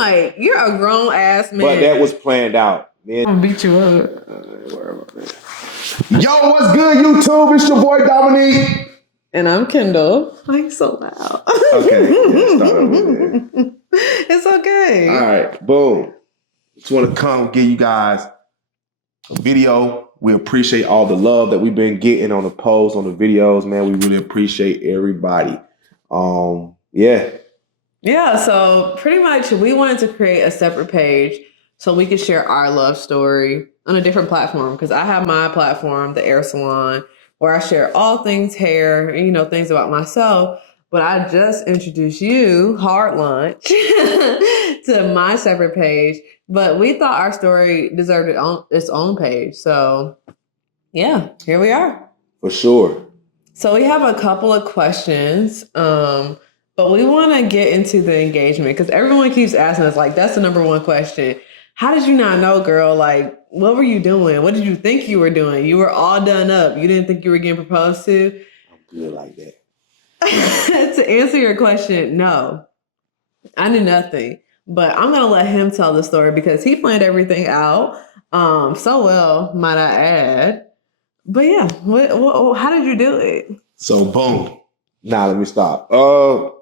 like, you're a grown ass man. But that was planned out. I'm gonna beat you up. Yo, what's good, YouTube? It's your boy Dominique. And I'm Kendall. Why you so loud? Okay, yeah, start over there. It's okay. All right, boom. Just want to come give you guys a video. We appreciate all the love that we've been getting on the posts, on the videos, man. We really appreciate everybody. Yeah, so pretty much we wanted to create a separate page so we could share our love story on a different platform, because I have my platform, the Air Salon, where I share all things hair and, you know, things about myself. But I just introduced you, Hard Lunch, to my separate page. But we thought our story deserved its own page. So, yeah, here we are. For sure. So we have a couple of questions, but we want to get into the engagement because everyone keeps asking us, like, that's the number one question. How did you not know, girl? Like, what were you doing? What did you think you were doing? You were all done up. You didn't think you were getting proposed to? I'm good like that. To answer your question, no. I knew nothing. But I'm going to let him tell the story because he planned everything out so well, might I add. But yeah, how did you do it? So, boom. Now, let me stop. I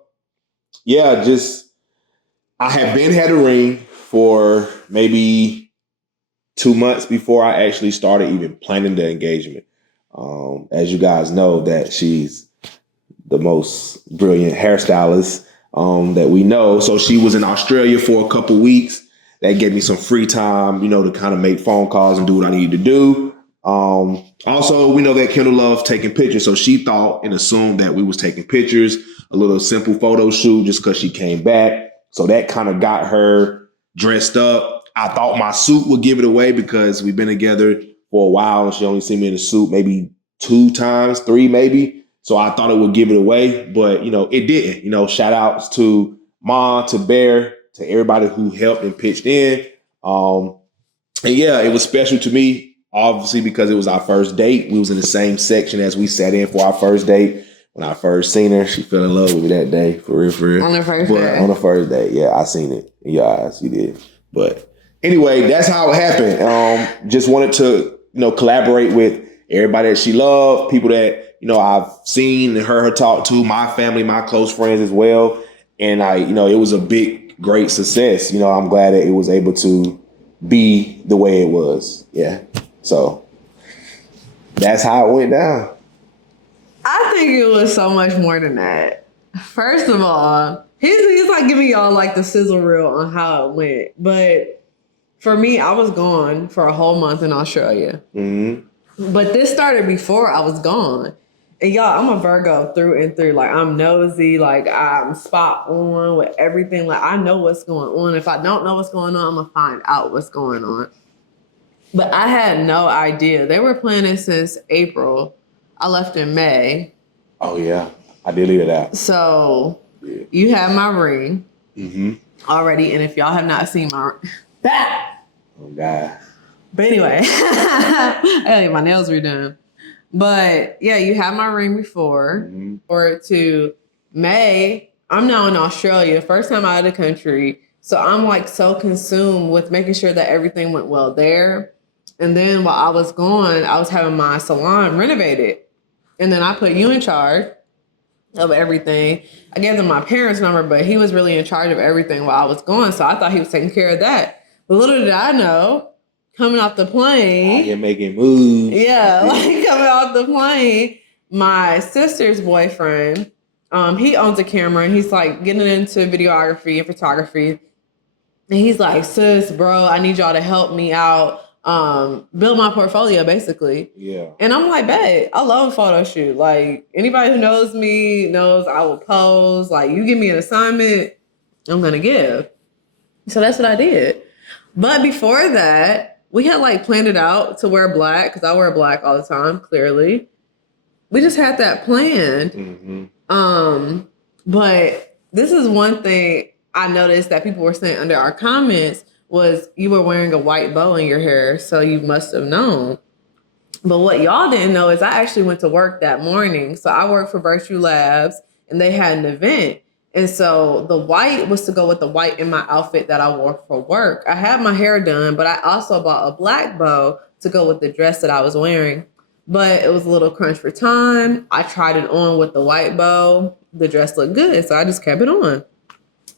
had a ring for maybe 2 months before I actually started even planning the engagement. As you guys know, that she's the most brilliant hairstylist that we know. So she was in Australia for a couple weeks. That gave me some free time, you know, to kind of make phone calls and do what I needed to do. Also, we know that Kendall loves taking pictures. So she thought and assumed that we was taking pictures, a little simple photo shoot just because she came back. So that kind of got her dressed up. I thought my suit would give it away because we've been together for a while and she only seen me in a suit maybe 2 times, 3 maybe. So I thought it would give it away, but, you know, it didn't. You know, shout outs to Ma, to Bear, to everybody who helped and pitched in. And yeah, it was special to me, obviously, because it was our first date. We was in the same section as we sat in for our first date. When I first seen her, she fell in love with me that day, for real, for real. On the first day? On the first day, yeah, I seen it in your eyes, you did. But anyway, that's how it happened. Just wanted to, you know, collaborate with everybody that she loved, people that, you know, I've seen and heard her talk to, my family, my close friends as well. And it was a big, great success. You know, I'm glad that it was able to be the way it was. Yeah. So that's how it went down. I think it was so much more than that. First of all, he's like giving y'all like the sizzle reel on how it went. But for me, I was gone for a whole month in Australia. Mm-hmm. But this started before I was gone. And y'all, I'm a Virgo through and through. Like, I'm nosy. Like, I'm spot on with everything. Like, I know what's going on. If I don't know what's going on, I'm going to find out what's going on. But I had no idea. They were planning since April. I left in May. Oh, yeah. I did leave it out. So, You have my ring already. And if y'all have not seen my ring. Oh, God. But anyway, I gotta get my nails redone. But yeah, you had my ring before. Or to May, I'm now in Australia, first time out of the country. So I'm like so consumed with making sure that everything went well there. And then while I was gone, I was having my salon renovated. And then I put you in charge of everything. I gave them my parents' number, but he was really in charge of everything while I was gone. So I thought he was taking care of that. But little did I know, coming off the plane. You're making moves. Yeah, like coming off the plane, my sister's boyfriend, he owns a camera and he's like getting into videography and photography. And he's like, sis, bro, I need y'all to help me out, build my portfolio, basically. Yeah. And I'm like, babe, I love a photo shoot. Like, anybody who knows me knows I will pose. Like, you give me an assignment, I'm going to give. So that's what I did. But before that, we had like planned it out to wear black, because I wear black all the time, clearly. We just had that planned. But this is one thing I noticed that people were saying under our comments was you were wearing a white bow in your hair, so you must have known. But what y'all didn't know is I actually went to work that morning. So I work for Virtue Labs, and they had an event. And so the white was to go with the white in my outfit that I wore for work. I had my hair done, but I also bought a black bow to go with the dress that I was wearing. But it was a little crunch for time. I tried it on with the white bow. The dress looked good, so I just kept it on.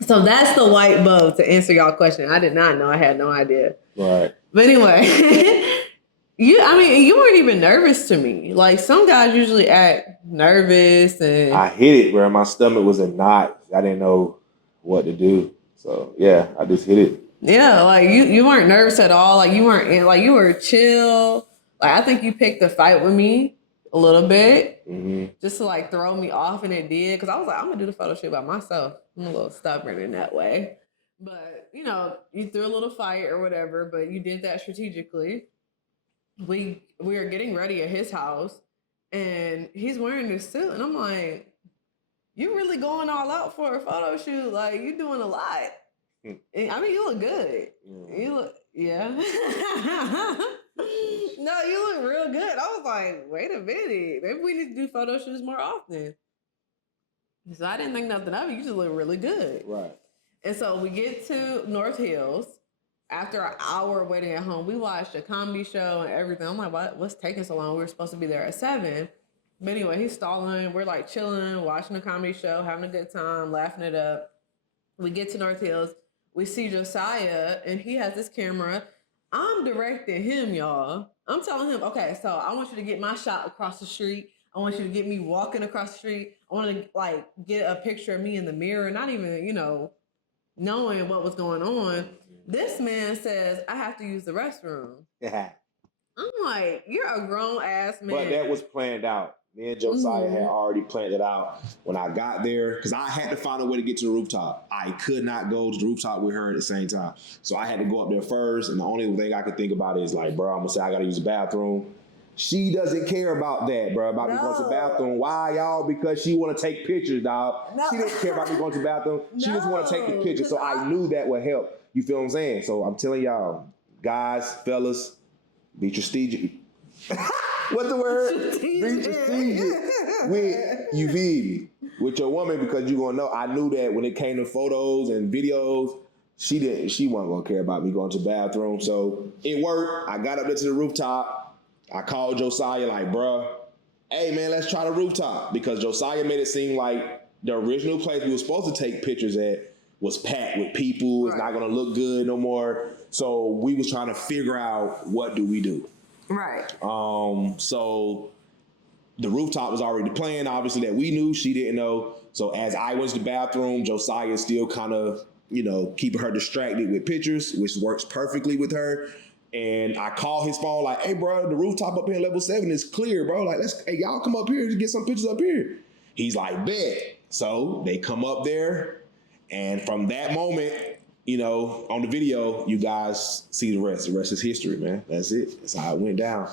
So that's the white bow to answer y'all question. I did not know. I had no idea. Right. But anyway, you weren't even nervous to me. Like some guys usually act nervous and I hit it, bro. My stomach was in knots. I didn't know what to do. So yeah, I just hit it. yeah, like you weren't nervous at all. Like you weren't like you were chill. Like I think you picked a fight with me a little bit just to like throw me off, and it did because I was like, I'm gonna do the photo shoot by myself. I'm a little stubborn in that way, but you know, you threw a little fight or whatever, but you did that strategically. We are getting ready at his house, and he's wearing this suit, and I'm like, you really going all out for a photo shoot? Like you doing a lot. I mean, you look good. You look, yeah. No, you look real good. I was like, wait a minute. Maybe we need to do photo shoots more often. So I didn't think nothing of it. You just look really good. Right. And so we get to North Hills. After an hour waiting at home, we watched a comedy show and everything. I'm like, what's taking so long? We were supposed to be there at 7. But anyway, he's stalling. We're like chilling, watching a comedy show, having a good time, laughing it up. We get to North Hills. We see Josiah, and he has this camera. I'm directing him, y'all. I'm telling him, okay, so I want you to get my shot across the street. I want you to get me walking across the street. I want to like get a picture of me in the mirror, not even, knowing what was going on. This man says, I have to use the restroom. Yeah. I'm like, you're a grown ass man. But that was planned out. Me and Josiah had already planned it out when I got there because I had to find a way to get to the rooftop. I could not go to the rooftop with her at the same time. So I had to go up there first. And the only thing I could think about is like, bro, I'm going to say I got to use the bathroom. She doesn't care about that, bro, about me going to the bathroom. Why, y'all? Because she want to take pictures, dog. No. She didn't care about me going to the bathroom. She just want to take the picture. So I knew that would help. You feel what I'm saying? So I'm telling y'all, guys, fellas, be strategic. What's the word? Be strategic with you feel me? With your woman, because you gonna know. I knew that when it came to photos and videos, she wasn't gonna care about me going to the bathroom. So it worked. I got up there to the rooftop. I called Josiah like, bruh, hey man, let's try the rooftop, because Josiah made it seem like the original place we were supposed to take pictures at was packed with people. It's not gonna look good no more. So we was trying to figure out what do we do. Right. So the rooftop was already planned, obviously, that we knew. She didn't know. So as I went to the bathroom, Josiah still kind of, keeping her distracted with pictures, which works perfectly with her. And I call his phone like, hey, bro, the rooftop up here in level 7 is clear, bro. Like, hey, y'all come up here to get some pictures up here. He's like, bet. So they come up there. And from that moment, on the video, you guys see the rest. The rest is history, man. That's it. That's how it went down.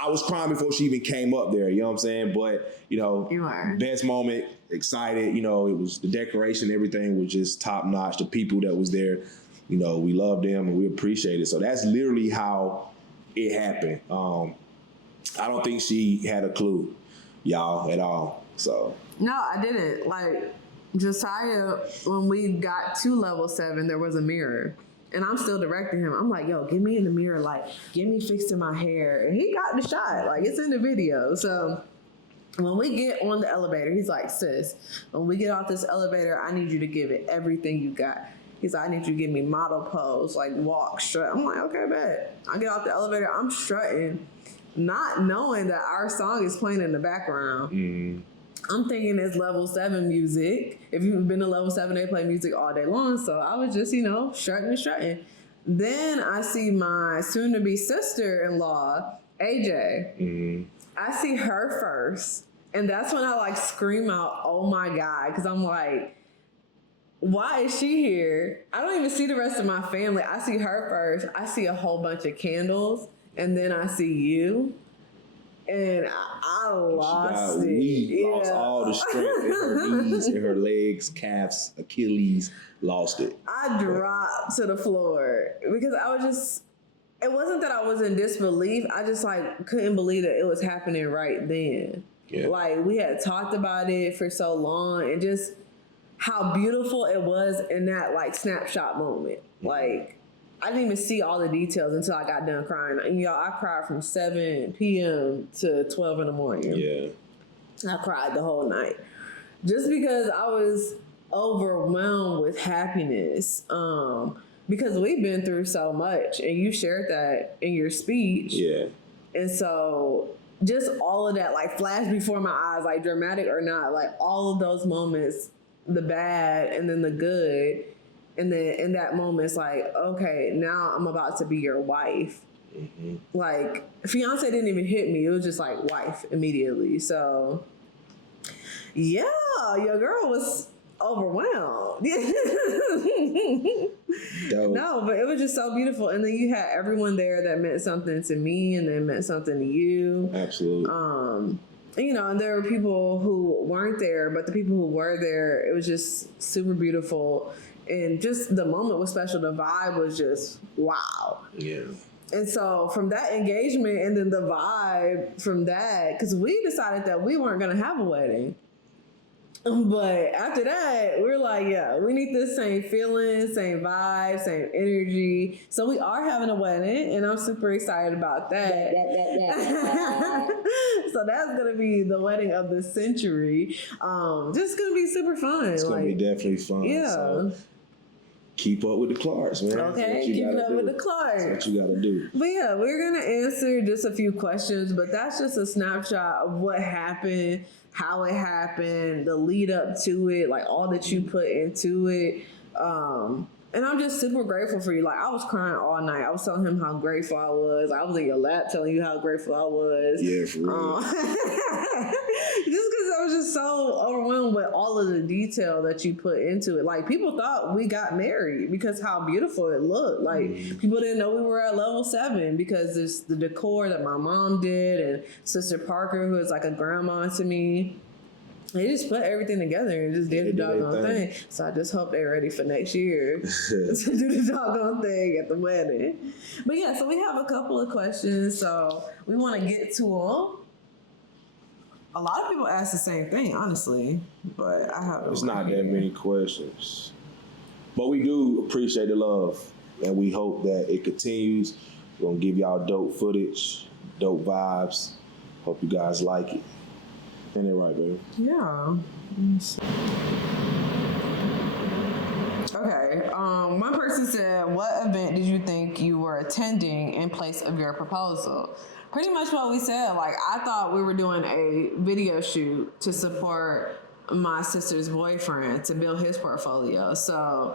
I was crying before she even came up there, you know what I'm saying? But, you are. Best moment, excited. It was the decoration, everything was just top notch. The people that was there, we loved them and we appreciate it. So that's literally how it happened. I don't think she had a clue, y'all, at all. So. No, I didn't. Like, Josiah, when we got to level 7, there was a mirror. And I'm still directing him. I'm like, yo, get me in the mirror, like, get me fixing my hair. And he got the shot. Like, it's in the video. So when we get on the elevator, he's like, sis, when we get off this elevator, I need you to give it everything you got. He's like, I need you to give me model pose, like walk, strut. I'm like, okay, bet. I get off the elevator, I'm strutting, not knowing that our song is playing in the background. Mm-hmm. I'm thinking it's level 7 music. If you've been to level 7, they play music all day long. So I was just, strutting and strutting. Then I see my soon-to-be sister-in-law, AJ. Mm-hmm. I see her first. And that's when I like scream out, oh my God. Because I'm like, why is she here? I don't even see the rest of my family. I see her first. I see a whole bunch of candles. And then I see you. And I lost it. We lost all the strength in her knees, in her legs, calves, Achilles, lost it. I dropped to the floor because I was just, it wasn't that I was in disbelief. I just like couldn't believe that it was happening right then. Yeah. Like we had talked about it for so long and just how beautiful it was in that like snapshot moment. Like I didn't even see all the details until I got done crying. And y'all, I cried from 7 p.m. to 12 in the morning. Yeah. I cried the whole night just because I was overwhelmed with happiness. Because we've been through so much, and you shared that in your speech. Yeah. And so just all of that like flashed before my eyes, like dramatic or not, like all of those moments, the bad and then the good. And then in that moment, it's like, okay, now I'm about to be your wife. Mm-hmm. Like, fiance didn't even hit me. It was just like wife immediately. So, yeah, your girl was overwhelmed. Dope. No, but it was just so beautiful. And then you had everyone there that meant something to me and then meant something to you. Absolutely. And there were people who weren't there, but the people who were there, it was just super beautiful. And just the moment was special. The vibe was just wow. Yeah. And so from that engagement and then the vibe from that, because we decided that we weren't going to have a wedding. But after that, we were like, yeah, we need this same feeling, same vibe, same energy. So we are having a wedding, and I'm super excited about that. So that's going to be the wedding of the century. Just going to be super fun. It's going to be definitely fun. Yeah. So keep up with the Clarks, man. Okay, keeping up with the Clarks. That's what you got to do. But yeah, we're going to answer just a few questions, but that's just a snapshot of what happened, how it happened, the lead up to it, like all that you put into it. And I'm just super grateful for you. Like, I was crying all night. I was telling him how grateful I was. I was in your lap telling you how grateful I was. Yeah, for real. Just because I was just so overwhelmed with all of the detail that you put into it. Like, people thought we got married because how beautiful it looked. Like, people didn't know we were at level 7 because it's the decor that my mom did and Sister Parker, who is like a grandma to me. They just put everything together and just did the doggone thing. So I just hope they're ready for next year to do the doggone thing at the wedding. But yeah, so we have a couple of questions. So we want to get to them. A lot of people ask the same thing, honestly. But I have It's not that many questions. But we do appreciate the love. And we hope that it continues. We're going to give y'all dope footage, dope vibes. Hope you guys like it. Ain't it right, baby? Yeah. Okay. One person said, what event did you think you were attending in place of your proposal? Pretty much what we said. Like, I thought we were doing a video shoot to support my sister's boyfriend to build his portfolio. So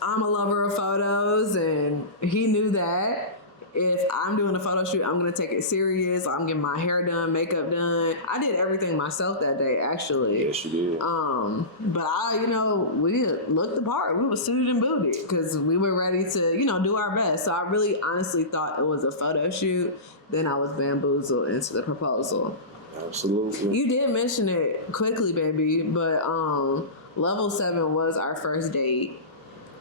I'm a lover of photos, and he knew that. If I'm doing a photo shoot, I'm going to take it serious. I'm getting my hair done, makeup done. I did everything myself that day, actually. Yes, you did. But we looked the part. We were suited and booted because we were ready to, do our best. So I really honestly thought it was a photo shoot. Then I was bamboozled into the proposal. Absolutely. You did mention it quickly, baby, but level 7 was our first date.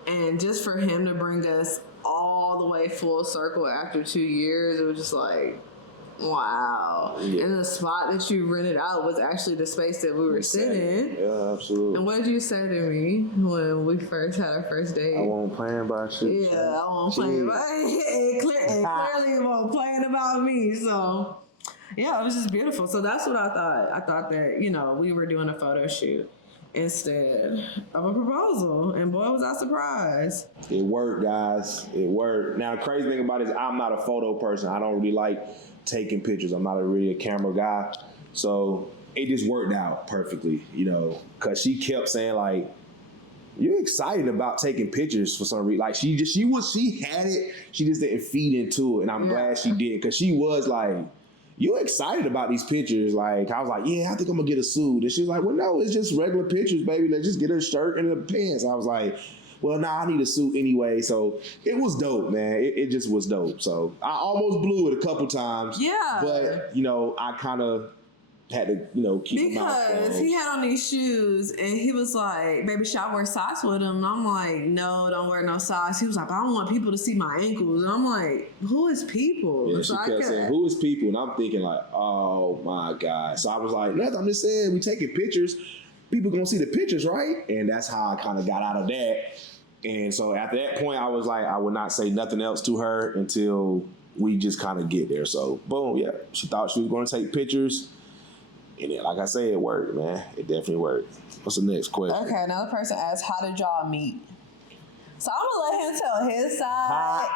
And just for him to bring us all the way full circle after 2 years, it was just like, wow. Yeah. And the spot that you rented out was actually the space that we were sitting in. Yeah, absolutely. And what did you say to me when we first had our first date? I won't plan about you. Yeah, I won't plan about it. Clearly it won't plan about me. So, yeah, it was just beautiful. So that's what I thought. I thought that, we were doing a photo shoot instead of a proposal, and boy was I surprised. It worked, guys. It worked. Now the crazy thing about it is I'm not a photo person. I don't really like taking pictures. I'm not really a camera guy, so it just worked out perfectly, because she kept saying like, you're excited about taking pictures for some reason. Like she had it, she just didn't feed into it, and I'm glad she did, because she was like, you excited about these pictures? Like, I was like, yeah, I think I'm gonna get a suit. And she was like, well, no, it's just regular pictures, baby. Let's just get her a shirt and the pants. I was like, well, nah, I need a suit anyway. So it was dope, man. It just was dope. So I almost blew it a couple times. Yeah. But, I kind of had to, keep my mouth closed. Because he had on these shoes and he was like, baby, should I wear socks with him? And I'm like, no, don't wear no socks. He was like, I don't want people to see my ankles. And I'm like, who is people? Yeah, she kept saying, who is people? And I'm thinking like, oh my God. So I was like, nothing, I'm just saying, we taking pictures. people gonna see the pictures, right? And that's how I kind of got out of that. And so after that point, I was like, I would not say nothing else to her until we just kind of get there. So boom, yeah, she thought she was going to take pictures. And then, like I said, it worked, man. It definitely worked. What's the next question? Okay, another person asked, how did y'all meet? So I'm going to let him tell his side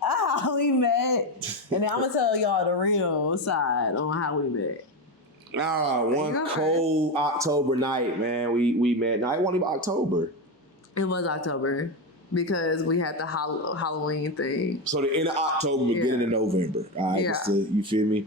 of how we met. And then I'm going to tell y'all the real side on how we met. One cold October night, man, we met. No, it wasn't even October. It was October because we had the Halloween thing. So the end of October, beginning of November. All right, you feel me?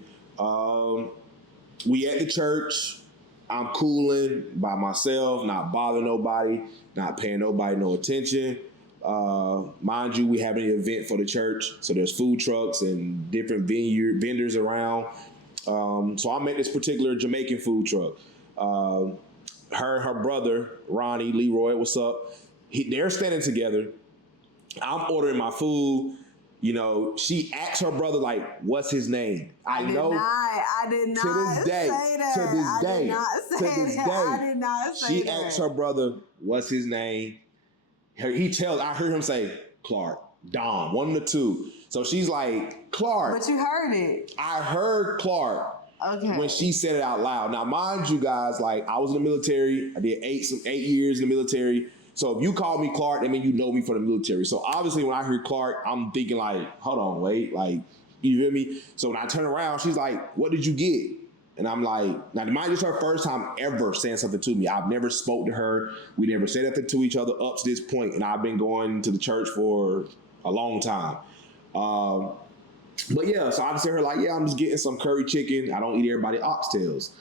We at the church. I'm cooling by myself, not bothering nobody, not paying nobody no attention. Mind you, we have an event for the church, so there's food trucks and different vendors around. So I'm at this particular Jamaican food truck. Her brother, Ronnie, Leroy, what's up? They're standing together. I'm ordering my food. You know, she asked her brother, like, what's his name? I did not to this day, say that. I did not say she that. asked her brother, what's his name? I heard him say, Clark, Dom, one of the two. So she's like, Clark. But you heard it. I heard Clark. Okay. When she said it out loud. Now, mind you guys, like, I was in the military. I did 8 years in the military. So if you call me Clark, that means you know me from the military. So obviously when I hear Clark, I'm thinking like, hold on, wait, like, you feel me? So when I turn around, she's like, what did you get? And I'm like, now mind you, it's her first time ever saying something to me. I've never spoke to her. We never said anything to each other up to this point. And I've been going to the church for a long time. But yeah, so I just said her like, yeah, I'm just getting some curry chicken. I don't eat everybody oxtails.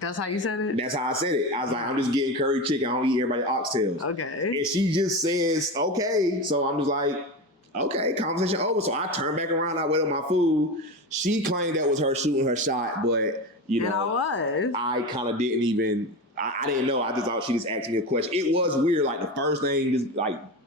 That's how you said it? That's how I said it. I was like, I'm just getting curry chicken. I don't eat everybody oxtails. Okay. And she just says, okay. So I'm just like, okay, conversation over. So I turned back around. I wait on my food. She claimed that was her shooting her shot, but you know, I kind of didn't even. I didn't know. I just thought she just asked me a question. It was weird. Like the first thing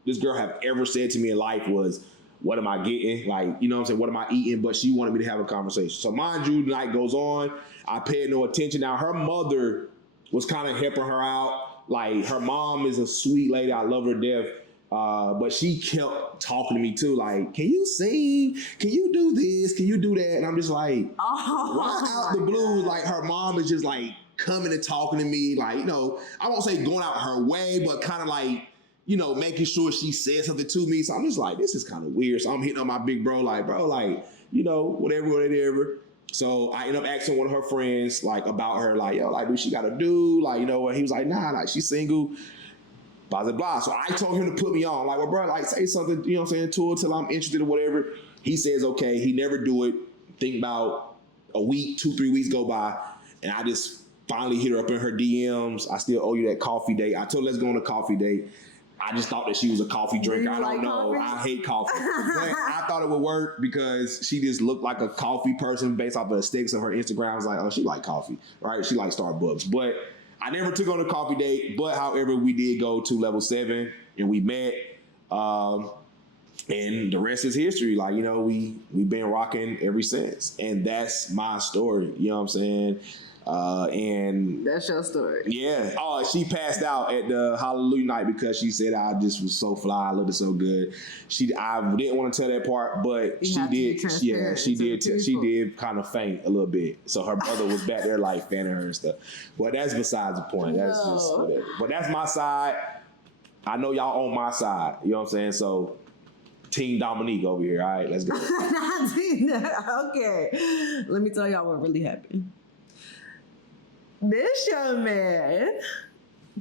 this girl have ever said to me in life was, what am I getting? Like, you know what I'm saying? What am I eating? But she wanted me to have a conversation. So mind you, the night goes on. I paid no attention. Now, her mother was kind of helping her out. Like, her mom is a sweet lady. I love her to death. But she kept talking to me too. Like, can you sing? Can you do this? Can you do that? And I'm just like, why out the blue? Like, her mom is just like coming and talking to me. Like, you know, I won't say going out her way, but kind of like, you know, making sure she said something to me. So I'm just like, this is kind of weird. So I'm hitting on my big bro, like, bro, like, you know, whatever. So I end up asking one of her friends, like, about her, like, yo, like, what she got to do? Like, you know what? He was like, nah, like, she's single, blah, blah, blah. So I told him to put me on. Like, well, bro, like, say something, you know what I'm saying, to her till I'm interested or whatever. He says, okay. He never do it. Think about a week, 2-3 weeks go by. And I just finally hit her up in her DMs. I still owe you that coffee date. I told her, let's go on a coffee date. I just thought that she was a coffee drinker. I don't know. Coffee? I hate coffee. But I thought it would work because she just looked like a coffee person based off of the sticks of her Instagram. I was like, oh, she like coffee, right? She like Starbucks. But I never took on a coffee date. But however, we did go to level 7 and we met. And the rest is history. Like, you know, we've been rocking ever since. And that's my story. You know what I'm saying? And that's your story. Yeah. Oh, she passed out at the Hallelujah night because she said I just was so fly. I looked so good. I didn't want to tell that part, but she did. Yeah, she did. She did kind of faint a little bit. So her brother was back there like fanning her and stuff. But that's besides the point. That's just whatever. But that's my side. I know y'all on my side. You know what I'm saying? So Team Dominique over here. All right, let's go. Okay. Let me tell y'all what really happened. This young man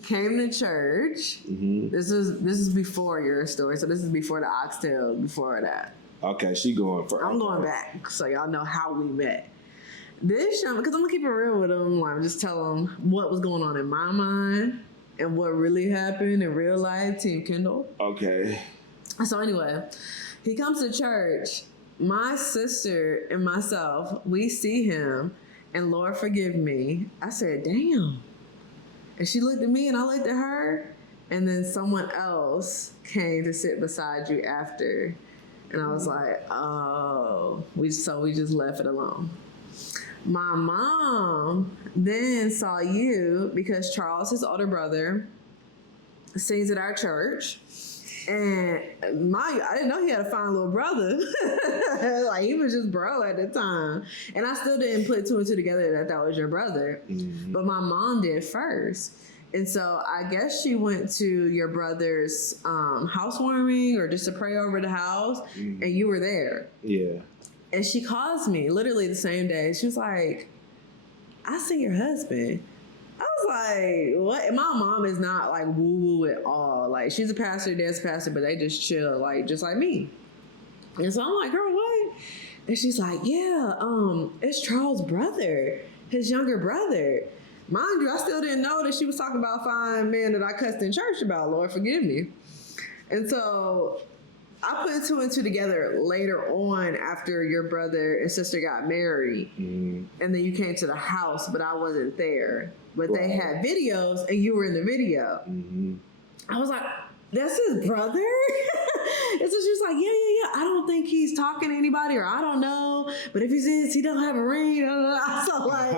came to church. Mm-hmm. This is before your story, so this is before the oxtail, before that. Okay, she going first. I'm going back, so y'all know how we met. This young, because I'm gonna keep it real with him. I'm just tell him what was going on in my mind and what really happened in real life. Team Kendall. Okay. So anyway, he comes to church. My sister and myself, we see him. And Lord, forgive me. I said, damn. And she looked at me and I looked at her. And then someone else came to sit beside you after. And I was like, oh, we just left it alone. My mom then saw you because Charles, his older brother, sings at our church. And I didn't know he had a fine little brother. Like, he was just bro at the time. And I still didn't put two and two together that was your brother. Mm-hmm. But my mom did first. And so I guess she went to your brother's housewarming or just to pray over the house. Mm-hmm. And you were there. Yeah. And she calls me literally the same day. She was like, I see your husband. I was like, what? And my mom is not like woo-woo at all. Like, she's a pastor, dad's a pastor, but they just chill, like, just like me. And so I'm like, girl, what? And she's like, yeah, it's Charles' brother, his younger brother. Mind you, I still didn't know that she was talking about fine men that I cussed in church about. Lord, forgive me. And so I put two and two together later on after your brother and sister got married. Mm-hmm. And then you came to the house, but I wasn't there. But they had videos and you were in the video. Mm-hmm. I was like, that's his brother? And so she was like, yeah. I don't think he's talking to anybody, or I don't know. But if he says he don't have a ring, so like,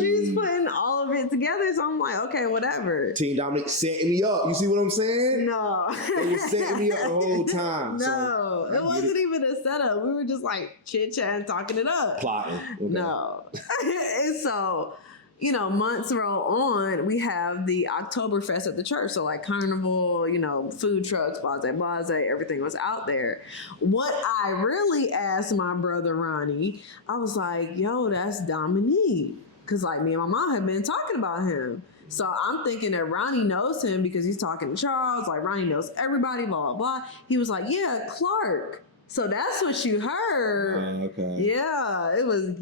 she's putting all of it together. So I'm like, okay, whatever. Team Dominic setting me up. You see what I'm saying? No. They were setting me up the whole time. No, it wasn't even a setup. We were just like chit-chatting, talking it up. Plotting. Okay. No. And so, you know, months roll on, we have the Oktoberfest at the church. So like carnival, you know, food trucks, blase, everything was out there. What I really asked my brother Ronnie, I was like, yo, that's Dominique. Cause like me and my mom had been talking about him. So I'm thinking that Ronnie knows him because he's talking to Charles. Like Ronnie knows everybody, blah, blah, blah. He was like, yeah, Clark. So that's what you heard. Okay. Yeah, it was,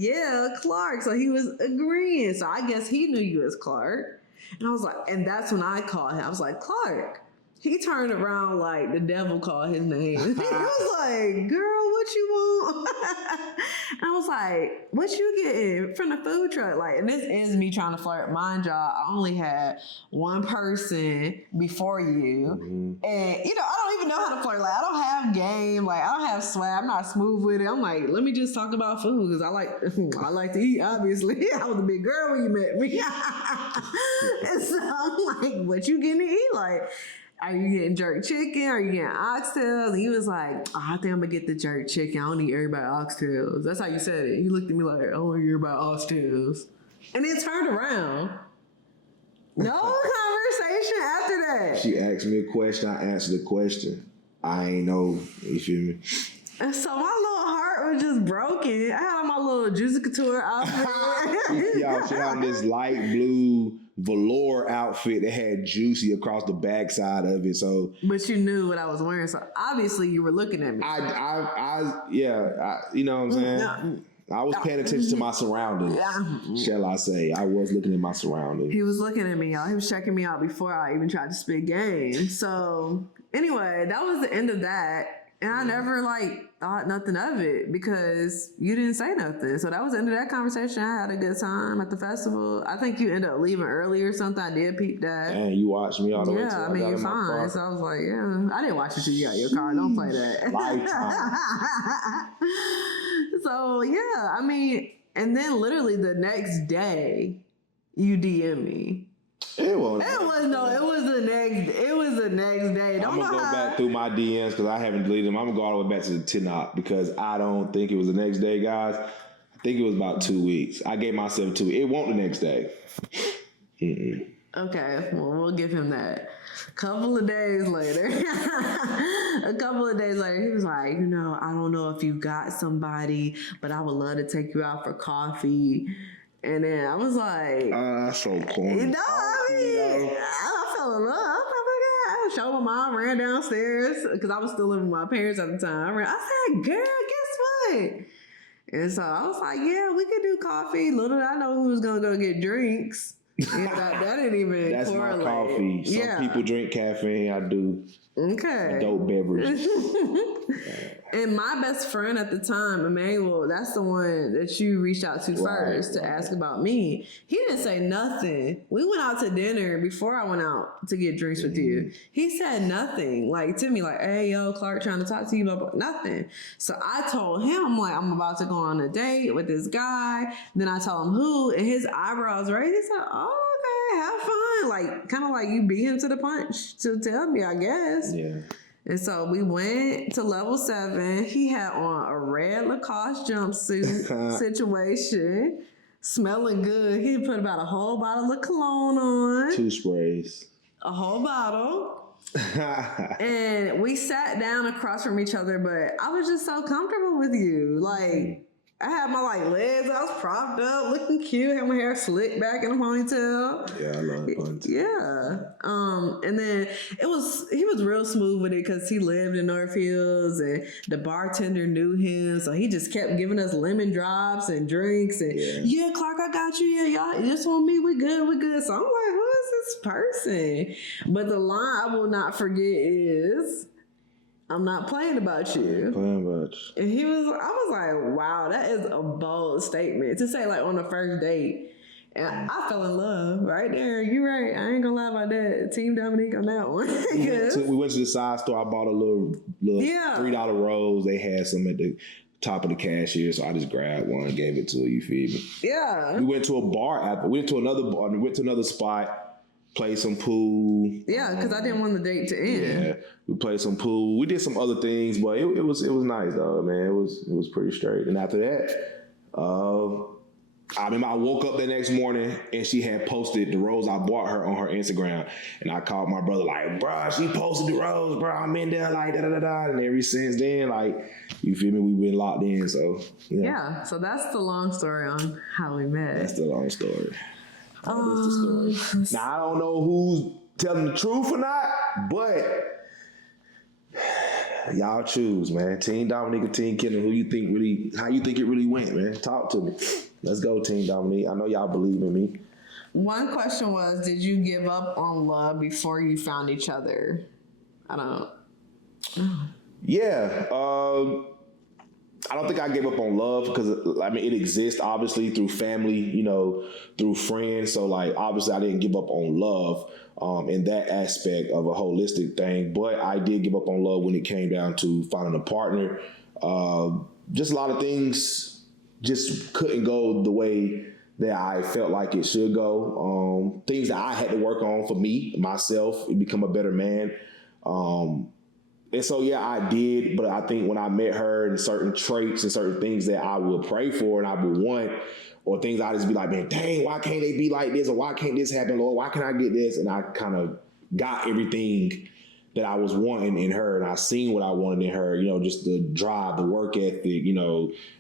Clark. So he was agreeing. So I guess he knew you as Clark. And I was like, and that's when I called him. I was like, Clark. He turned around like the devil called his name. He was like, girl, what you want? And I was like, what you getting from the food truck? Like, and this is me trying to flirt. Mind y'all, I only had one person before you. Mm-hmm. And, you know, I don't even know how to flirt. Like, I don't have game. Like, I don't have swag. I'm not smooth with it. I'm like, let me just talk about food because I like to eat, obviously. I was a big girl when you met me. And so I'm like, what you getting to eat? Like, are you getting jerk chicken? Are you getting oxtails? And he was like, I think I'm going to get the jerk chicken. I don't need everybody oxtails. That's how you said it. He looked at me like, I don't want to hear about oxtails. And then turned around. No conversation after that. She asked me a question. I answered the question. I ain't know. You feel me? And so my little heart was just broken. I had on my little Juicy Couture outfit. Y'all, she had this light blue velour outfit that had Juicy across the backside of it. So, but you knew what I was wearing, so obviously you were looking at me. You know what I'm saying? I was paying attention to my surroundings. Shall I say? I was looking at my surroundings. He was looking at me, y'all. He was checking me out before I even tried to spit game. So anyway, that was the end of that. And I never thought nothing of it because you didn't say nothing. So that was the end of that conversation. I had a good time at the festival. I think you ended up leaving early or something. I did peep that. And you watched me all the way. Yeah, I mean, you're fine. So I was like, yeah. I didn't watch you till you got your car. Don't play that. Lifetime. So yeah, I mean, and then literally the next day, you DM me. It was the next day. I'm gonna go back through my DMs because I haven't deleted them. I'm gonna go all the way back to the Tinnock because I don't think it was the next day, guys. I think it was about 2 weeks. I gave myself 2 weeks. It won't the next day. Mm-mm. Okay, well, we'll give him that. A couple of days later, he was like, you know, I don't know if you got somebody, but I would love to take you out for coffee. And then I was like, that's so corny. No, I fell in love. I showed my mom, ran downstairs because I was still living with my parents at the time. I said, girl, guess what? And so I was like, yeah, we could do coffee. Little did I know who was going to go get drinks. And that didn't even That's correlate. my coffee. Some people drink caffeine. I do Okay. Adult beverages. And my best friend at the time, Emmanuel, that's the one that you reached out to first to Right. ask about me. He didn't say nothing. We went out to dinner before I went out to get drinks with you. He said nothing, like to me, like, hey, yo, Clark trying to talk to you about nothing. So I told him, like, I'm about to go on a date with this guy. Then I told him who, and his eyebrows raised. He said, oh, okay, have fun. Like, kind of like you beat him to the punch to tell me, I guess. Yeah. And so we went to level 7. He had on a red Lacoste jumpsuit situation, smelling good. He put about a whole bottle of cologne on. 2 sprays. A whole bottle. And we sat down across from each other, but I was just so comfortable with you. Like, I had my legs, I was propped up, looking cute, had my hair slicked back in a ponytail. Yeah, I love ponytail. Yeah. And then he was real smooth with it because he lived in North Hills and the bartender knew him. So he just kept giving us lemon drops and drinks and yeah, Clark, I got you. Yeah, y'all just want me. We good. So I'm like, who is this person? But the line I will not forget is, I'm not playing about you. And I was like, wow, that is a bold statement to say on the first date. And I fell in love right there. You're right. I ain't gonna lie about that. Team Dominique on that one. We went to the side store. I bought a little $3 rose. They had some at the top of the cashier, so I just grabbed one and gave it to her. You feel me? Yeah. We went to a bar after. We went to another bar. We went to another spot. Played some pool. Yeah, because I didn't want the date to end. Yeah, we played some pool. We did some other things, but it was nice though, man. It was pretty straight. And after that, I remember I woke up the next morning and she had posted the rose I bought her on her Instagram, and I called my brother like, bro, she posted the rose, bro. I'm in there like da da da da. And ever since then, like, you feel me? We've been locked in. So yeah. So that's the long story on how we met. That's the long story. That is the story. Now I don't know who's telling the truth or not, but y'all choose, man. Team Dominique or Team Kendall, how you think it really went, man? Talk to me. Let's go, Team Dominique. I know y'all believe in me. One question was, did you give up on love before you found each other? I don't know. Yeah. I don't think I gave up on love because it exists obviously through family, through friends. So obviously I didn't give up on love in that aspect of a holistic thing, but I did give up on love when it came down to finding a partner. Just a lot of things just couldn't go the way that I felt like it should go. Things that I had to work on for myself, and become a better man. And so, yeah, I did. But I think when I met her and certain traits and certain things that I would pray for and I would want, or things I just be like, man, dang, why can't they be like this? Or why can't this happen, Lord? Why can't I get this? And I kind of got everything that I was wanting in her. And I seen what I wanted in her, just the drive, the work ethic,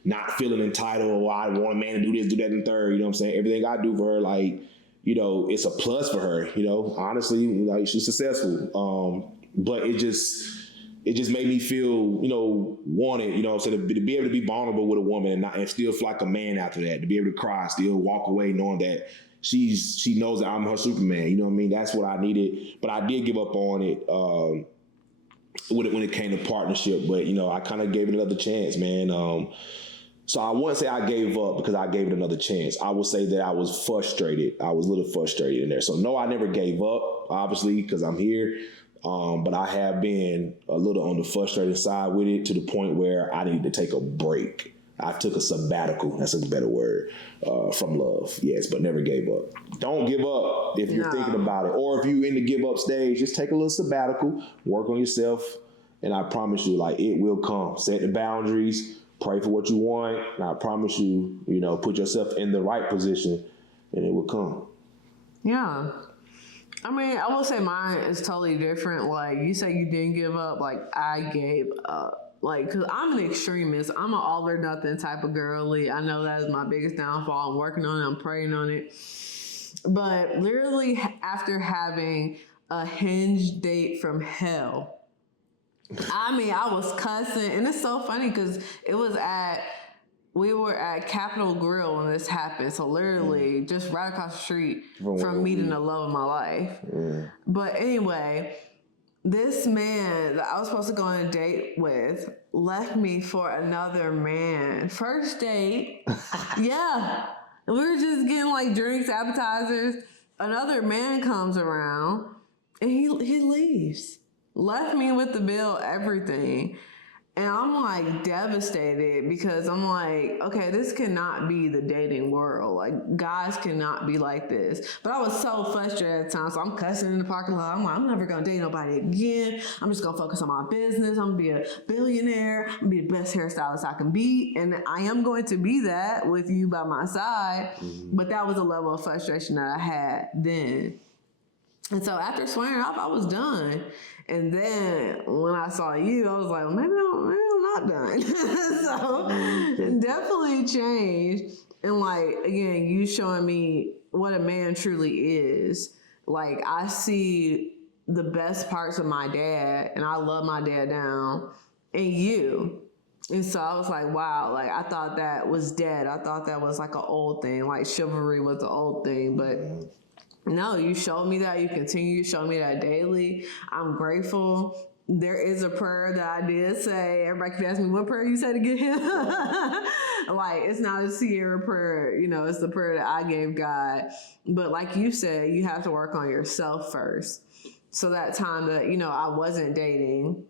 not feeling entitled. Or I want a man to do this, do that, and third. You know what I'm saying? Everything I do for her, it's a plus for her. Honestly, she's successful. But it just made me feel, wanted, so to be able to be vulnerable with a woman and still feel like a man after that, to be able to cry, still walk away knowing that she knows that I'm her Superman. You know what I mean? That's what I needed. But I did give up on it when it came to partnership. But, I kind of gave it another chance, man. So I wouldn't say I gave up because I gave it another chance. I would say that I was frustrated. I was a little frustrated in there. So no, I never gave up, obviously, because I'm here. But I have been a little on the frustrated side with it to the point where I need to take a break. I took a sabbatical. That's a better word from love. Yes, but never gave up. Don't give up if you're thinking about it. Or if you're in the give up stage, just take a little sabbatical, work on yourself. And I promise you, it will come. Set the boundaries, pray for what you want. And I promise you, put yourself in the right position and it will come. Yeah. I mean, I will say mine is totally different. You say you didn't give up. I gave up. Because I'm an extremist. I'm an all or nothing type of girly. I know that is my biggest downfall. I'm working on it. I'm praying on it. But literally after having a Hinge date from hell, I was cussing. And it's so funny because we were at Capitol Grill when this happened. So literally just right across the street from meeting the love of my life. But anyway, this man that I was supposed to go on a date with left me for another man. First date. Yeah. And we were just getting like drinks, appetizers. Another man comes around and he leaves. Left me with the bill, everything. And I'm like devastated because I'm like, okay, this cannot be the dating world. Like, guys cannot be like this. But I was so frustrated at the time, so I'm cussing in the parking lot. I'm like, I'm never gonna date nobody again. I'm just gonna focus on my business. I'm gonna be a billionaire. I'm gonna be the best hairstylist I can be. And I am going to be that with you by my side. But that was a level of frustration that I had then. And so after swearing off, I was done. And then when I saw you, I was like, well, maybe I'm not done. So definitely changed. And like, again, you showing me what a man truly is. Like, I see the best parts of my dad, and I love my dad down, in you. And so I was like, wow, like I thought that was dead. I thought that was like an old thing, like chivalry was the old thing, but no, you showed me that. You continue to show me that daily. I'm grateful. There is a prayer that I did say. Everybody can ask me what prayer you said to get him. Like, it's not a Sierra prayer, you know, it's the prayer that I gave God. But like you said, you have to work on yourself first. So that time that, you know, I wasn't dating,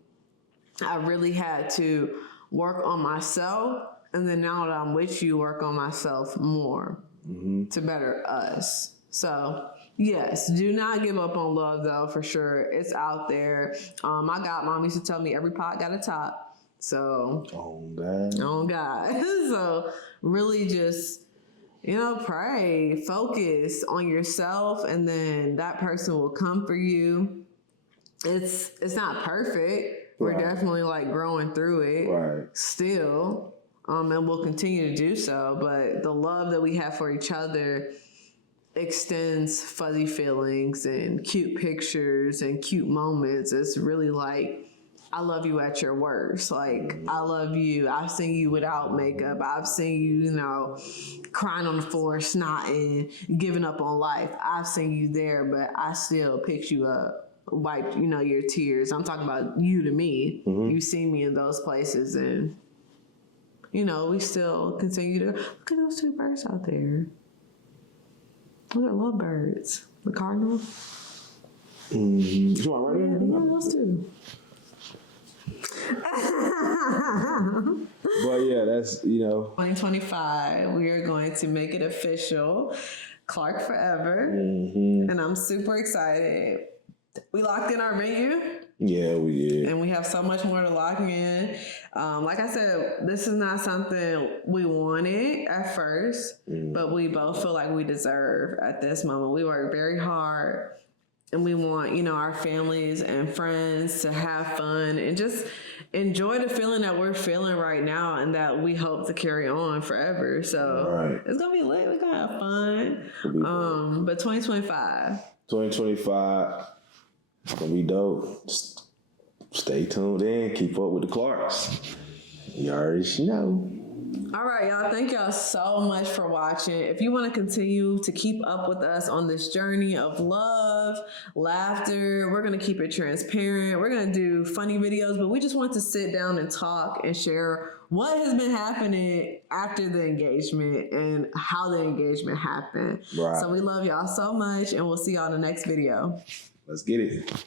I really had to work on myself. And then now that I'm with you, work on myself more to better us. So yes, do not give up on love though, for sure. It's out there. My godmom used to tell me every pot got a top. So on God. So really just, you know, pray, focus on yourself, and then that person will come for you. It's not perfect. We're definitely like growing through it still. And we'll continue to do so. But the love that we have for each other extends fuzzy feelings and cute pictures and cute moments. It's really like, I love you at your worst. Like, I love you. I've seen you without makeup. I've seen you, you know, crying on the floor, snotting, giving up on life. I've seen you there, but I still picked you up, wiped, you know, your tears. I'm talking about you to me. You see me in those places, and, you know, we still continue to, look at those two birds out there. Look at lovebirds. The cardinals. You want right Yeah, those two. But yeah, that's, you know. 2025, we are going to make it official. Clark forever. And I'm super excited. We locked in our venue. Yeah, we did. And we have so much more to lock in. Like I said, this is not something we wanted at first, but we both feel like we deserve at this moment. We work very hard, and we want, you know, our families and friends to have fun and just enjoy the feeling that we're feeling right now, and that we hope to carry on forever. So it's gonna be lit. We're gonna have fun. But 2025 gonna be dope. Just stay tuned in. Keep up with the Clarks. You already know. All right, y'all. Thank y'all so much for watching. If you want to continue to keep up with us on this journey of love, laughter, we're going to keep it transparent. We're going to do funny videos, but we just want to sit down and talk and share what has been happening after the engagement and how the engagement happened. So we love y'all so much, and we'll see y'all in the next video. Let's get it.